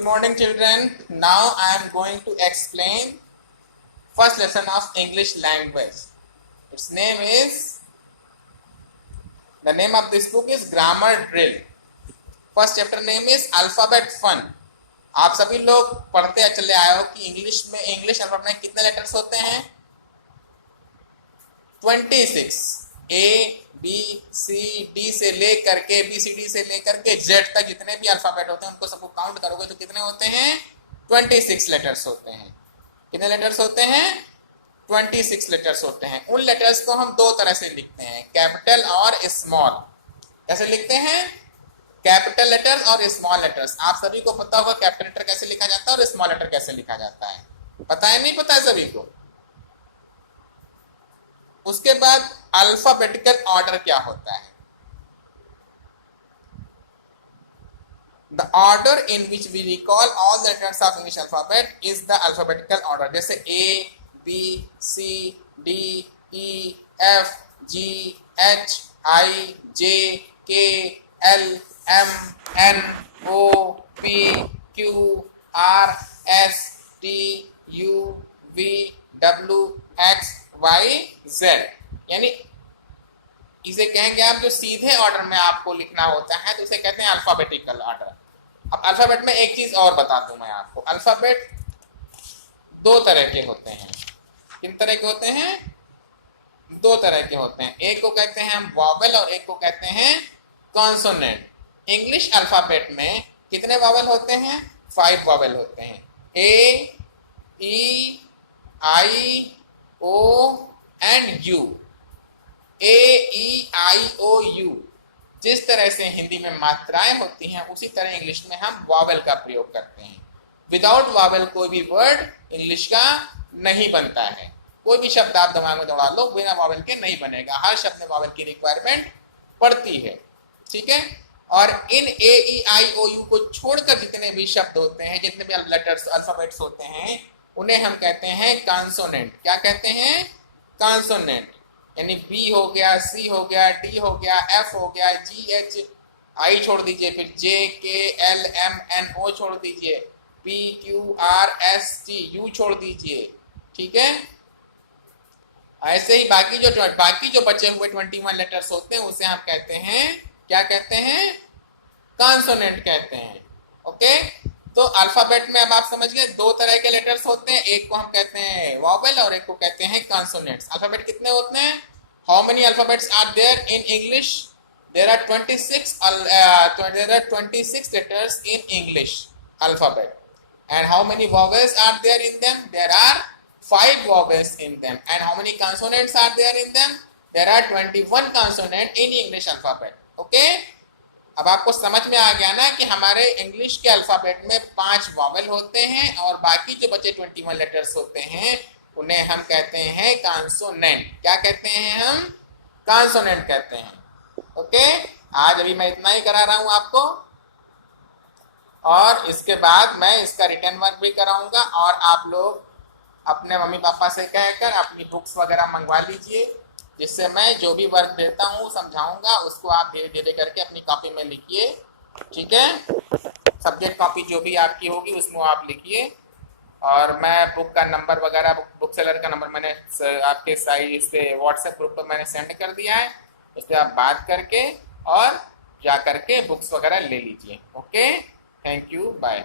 Good morning, children. Now I am going to explain first lesson of English language. Its name is, the name of this book is Grammar Drill. First chapter name is Alphabet Fun. आप सभी लोग पढ़ते चले आए हो कि English alphabet में कितने लेटर्स होते हैं? 26. A, B, C, D से लेकर के ABCD से लेकर के Z तक जितने भी अल्फाबेट होते हैं उनको सबको काउंट करोगे तो कितने होते हैं? 26 लेटर्स होते हैं. कितने लेटर्स होते हैं? 26 लेटर्स होते हैं. उन लेटर्स को हम दो तरह से लिखते हैं, कैपिटल और स्मॉल. कैसे लिखते हैं? कैपिटल लेटर्स और स्मॉल लेटर्स. आप सभी को पता होगा कैपिटल लेटर कैसे लिखा जाता है और स्मॉल लेटर कैसे लिखा जाता है. पता है नहीं पता है सभी को? उसके बाद अल्फाबेटिकल ऑर्डर क्या होता है? The order in which we recall all the letters of English alphabet is the alphabetical order. जैसे A, B, C, D, E, F, G, H, I, J, K, L, M, N, O, P, Q, R, S, T, U, V, W, X, Y, Z. यानी इसे कहेंगे आप जो सीधे order में आपको लिखना होता है तो इसे कहते हैं अल्फाबेटिकल ऑर्डर. अब अल्फाबेट में एक चीज और बता दूं मैं आपको. अल्फाबेट दो तरह के होते हैं. किन तरह के होते हैं? दो तरह के होते हैं. एक को कहते हैं हम वॉवेल और एक को कहते हैं कॉन्सोनेंट. इंग्लिश अल्फाबेट में कितने वॉवेल होते हैं? 5 वॉवेल होते हैं. A, E, I, O and U. A, E, I, O, U. जिस तरह से हिंदी में मात्राएं होती हैं उसी तरह इंग्लिश में हम वॉवेल का प्रयोग करते हैं. विदाउट वॉवेल कोई भी वर्ड इंग्लिश का नहीं बनता है. कोई भी शब्द आप दिमाग में दौड़ा लो, बिना वॉवेल के नहीं बनेगा. हर शब्द में वॉवेल की रिक्वायरमेंट पड़ती है. ठीक है. और इन ए, ई, आई, ओ, यू को छोड़कर जितने भी शब्द होते हैं, जितने भी लेटर्स अल्फाबेट्स होते हैं, उन्हें हम कहते हैं कॉन्सोनेंट. क्या कहते हैं? कॉन्सोनेंट. यानी बी हो गया, सी हो गया, टी हो गया, एफ हो गया, जी, एच, आई छोड़ दीजिए, फिर जे, के, एल, एम, एन, ओ छोड़ दीजिए, P, Q, R, S, T, U छोड़ दीजिए. ठीक है. ऐसे ही बाकी जो बचे हुए 21 लेटर्स होते हैं उसे हम कहते हैं, क्या कहते हैं? कॉन्सोनेंट कहते हैं. ओके. तो अल्फाबेट में अब आप समझ गए दो तरह के लेटर्स होते हैं. एक को हम कहते हैं वॉवेल और एक को कहते हैं कॉन्सोनेंट्स. अल्फाबेट कितने होते हैं? How many alphabets are there in English? There are 26 letters in English alphabet. And how many vowels are there in them? There are 5 vowels in them. And how many consonants are there in them? There are 21 consonants in English alphabet. Okay? अब आपको समझ में आ गया ना कि हमारे English के alphabet में 5 वॉवेल होते हैं और बाकी जो बचे 21 लेटर्स होते हैं उन्हें हम कहते हैं कॉन्सोनेंट. क्या कहते हैं हम? कॉन्सोनेंट कहते हैं. ओके. आज अभी मैं इतना ही करा रहा हूं आपको और इसके बाद मैं इसका रिटर्न वर्क भी कराऊंगा और आप लोग अपने मम्मी पापा से कहकर अपनी बुक्स वगैरह मंगवा लीजिए, जिससे मैं जो भी वर्क देता हूँ समझाऊंगा उसको आप धीरे धीरे करके अपनी कॉपी में लिखिए. ठीक है. सब्जेक्ट कॉपी जो भी आपकी होगी उसमें आप लिखिए. और मैं बुक का नंबर वगैरह, बुक सेलर का नंबर मैंने आपके इस पे व्हाट्सएप ग्रुप पर मैंने सेंड कर दिया है. उस पर आप बात करके और जा करके बुक्स वगैरह ले लीजिए. ओके. Thank you. बाय.